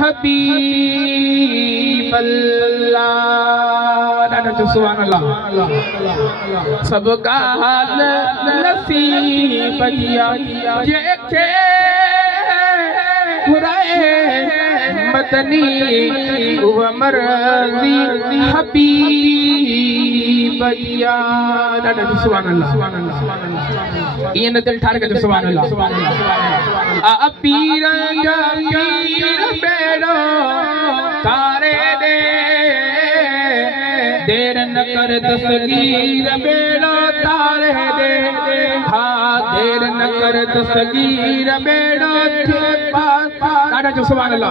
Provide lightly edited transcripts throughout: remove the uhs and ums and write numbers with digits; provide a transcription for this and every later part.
हबीब अल्लाह ॾाढो जो सुभान अल्लाह सब ॻाल्हि नसीब किया जेके घुराए मदनी उहा मर्ज़ी हबीब किया ॾाढो जो सुभान अल्लाह ये न दिल ठार के जो सुभान अल्लाह आ पीर जा पीर बेड़ो तारे दे देर न कर दस्तगीर बेड़ो तारे दे हाँ देर न कर दस्तगीर बेड़ो ॾाढा जो सुभान अल्लाह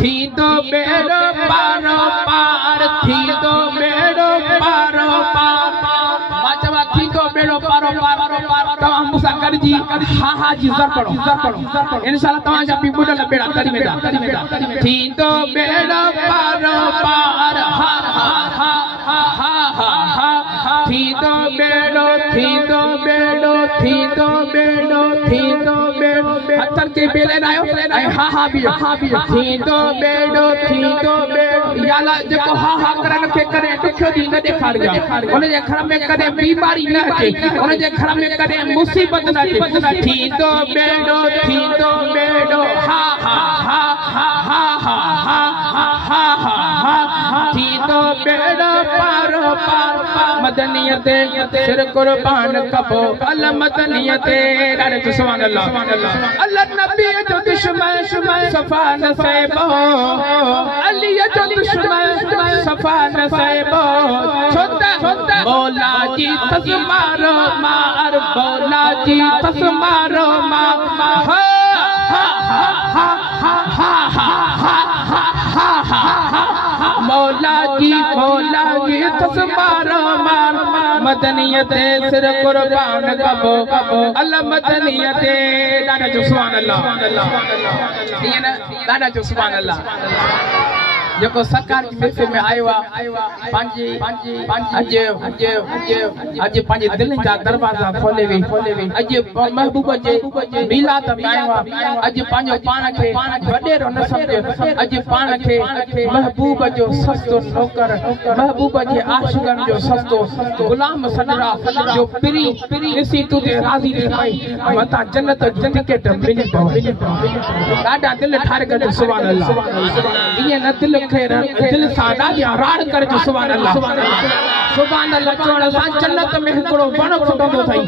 थी तो बेड़ो पारो पार थी तो बेड़ो पारो पार माचवा थी तो बेड़ो पारो पार तमाम मुसा कर जी हाँ हाँ जी जर पढ़ो इंशाल्लाह तमाम जा पी बुढ़ा बेड़ा तरी में थी तो बेड़ो पारो पार हा हा हा हा हा हा थी तो बेड़ो थी तो बेड़ो थी तो बेड़ो थी तो बेड़ो हथन के बेले नायो हा हा भी थी तो बेड़ो याला जेको हा हा करन के करे दुखियो दी न ॾेखार जा उन जे घर में कदे बीमारी न अचे उन जे घर में कदे मुसीबत न अचे थी तो बेड़ो हा हा हा हा हा हा हा हा हा थी तो बेड़ो पारो पार मदनियत सिर कुर्बान कबो अल मदनियत ॾाढो सुभान अल्लाह अल्लाह नबी जो दुश्मन सफा न सैबो अली जो दुश्मन सफा न सैबो छोटा मौला जी तस मारो मार मौला जी तस मारो मार हा हा हा हा हा हा हा मौला जी तस मारो मार मदनियत सिर कुर्बान कबो अल्लाह मदनियत ॾाढा जो सुभान अल्लाह ईअं न ॾाढा जो सुभान अल्लाह जेको सरकार की महफ़िल में आयो पंहिंजे अॼु पंहिंजे दिल जा दरवाज़ा खोले वे अॼु महबूब जे मिलाद में आयो अॼु पंहिंजो पाण खे वॾेरो न सम्झे अॼु पाण खे महबूब जो सस्तो नौकर महबूब जे आशिक़नि जो सस्तो गुलाम सदरा जो पिरी ॾिसी तू ते राज़ी थी पई मतां जन्नत टिकट मिली पवे ॾाढा दिल ठारे करे सुभान अल्लाह ईअं न दिल दिल सां ॾाढा राड़ करे जो सुभान अल्लाह चवण सां जन्नत में हिकिड़ो वण फुटंदो अथई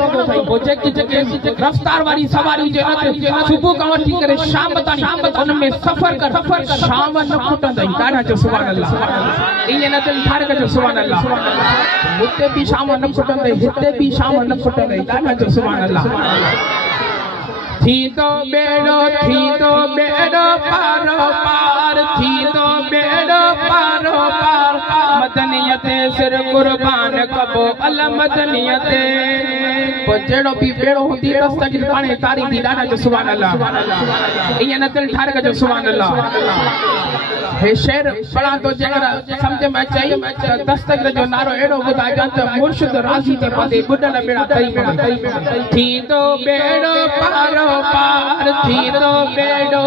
पोइ जेकी रफ़्तार वारी सवारी हुजे सुबुह खां वठी करे शाम ताईं उन में सफ़र कर शाम न फुटंदई ॾाढा जो सुभान अल्लाह ईअं न दिल ठारे करे जो सुभान अल्लाह हुते बि शाम न फुटंदई हिते बि शाम न फुटंदई ॾाढा जो सुभान अल्लाह थी तो बेड़ो पारो पार थी तो बेड़ो पारो पार मदनियत सिर कुर्बान कबो अल मदनियत पोइ जहिड़ो बि बेड़ो हूंदी दस्तगीर पाणे तारी थी ॾाढा जो सुभान अल्लाह ईअं न दिल ठारे कजो सुभान अल्लाह हे शेर पढ़ा तो जेकर सम्झ में अचे दस्तगीर जो नारो अहिड़ो ॿुधाइजां त मुर्शिद राज़ी थी पवे बुॾल बेड़ा तरी में थी तो बेड़ो पारो पार थी तो बेड़ो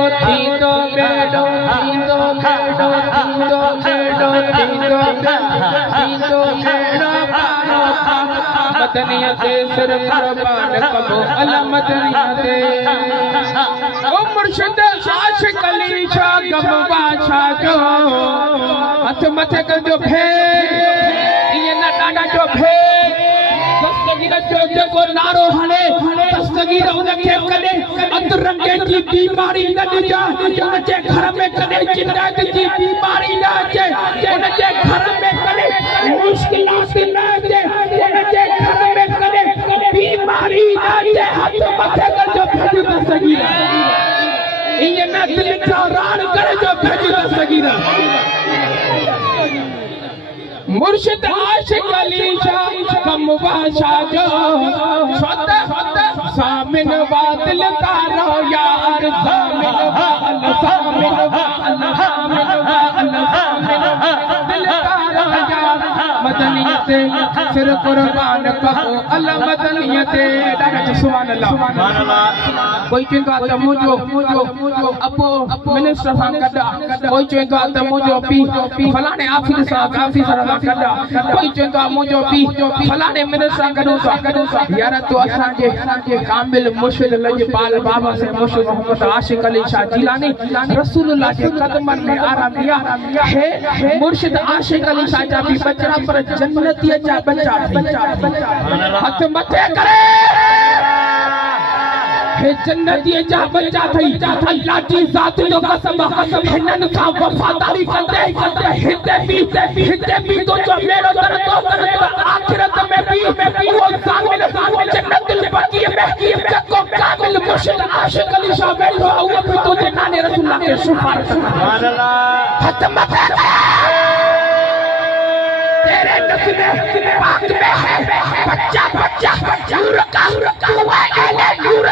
मदनियत सिर कुर्बान कबो अल मदनियत ओ मुर्शिद आशिक़ अली छा गम बादशाह जो हथ मथे कजो भे ईअं न ॾाढा जो भे दस्तगीर जो जेको नारो हणे दस्तगीर उनखे कॾहिं अधरंगे जी बीमारी न ॾिजा उनजे घर में कॾहिं जिन्नत जी बीमारी न अचे उनजे घर में कॾहिं मुश्किलात न अचे उनजे घर में कॾहिं बीमारी न अचे हथ मथे कजो भेज दस्तगीर ईअं न दिल सां राड़ करे जो भेज दस्तगीर मुर्शिद आशिक़ अली शाह कम बादशाह जो सामिन वादिल तारो यार सामिन दिल तारो यार मदनियत सिर कुर्बान कहो अल मदनियत ॾाढा सुभान अल्लाह कोई चवंदो आहे त मुंहिंजो अपो मिनिस्टर सां गॾा कोई चवंदो आहे त मुंहिंजो पीउ फलाणे ऑफिसर सां गॾा कोई चवंदो आहे मुंहिंजो पीउ फलाणे मिनिस्टर सां गॾो यार तो असांजे कामिल मुर्शिद लजपाल बाबा से मुर्शिद मोहम्मद आशिक अली शाह जिलानी रसूलुल्लाह के कदमन में आराम दिया है मुर्शिद आशिक अली शाह जा भी बच्चा पर जन्नती जा बच्चा हथ मथे करे हे जन्नती जा बच्चा थई अल्लाह जी जात जो कसम हिनन का वफादारी करते हिते भी तो जो मेरो दर तो आखिरत में भी वो कामिल जन्नतुल बकी में जको कामिल मुर्शिद आशिक अली शाह बैठो वो भी तो नाने रसूलुल्लाह के सिफारिश सुभान अल्लाह हथ मथे तेरे नस्ल पाक में है बच्चा नूर का नूर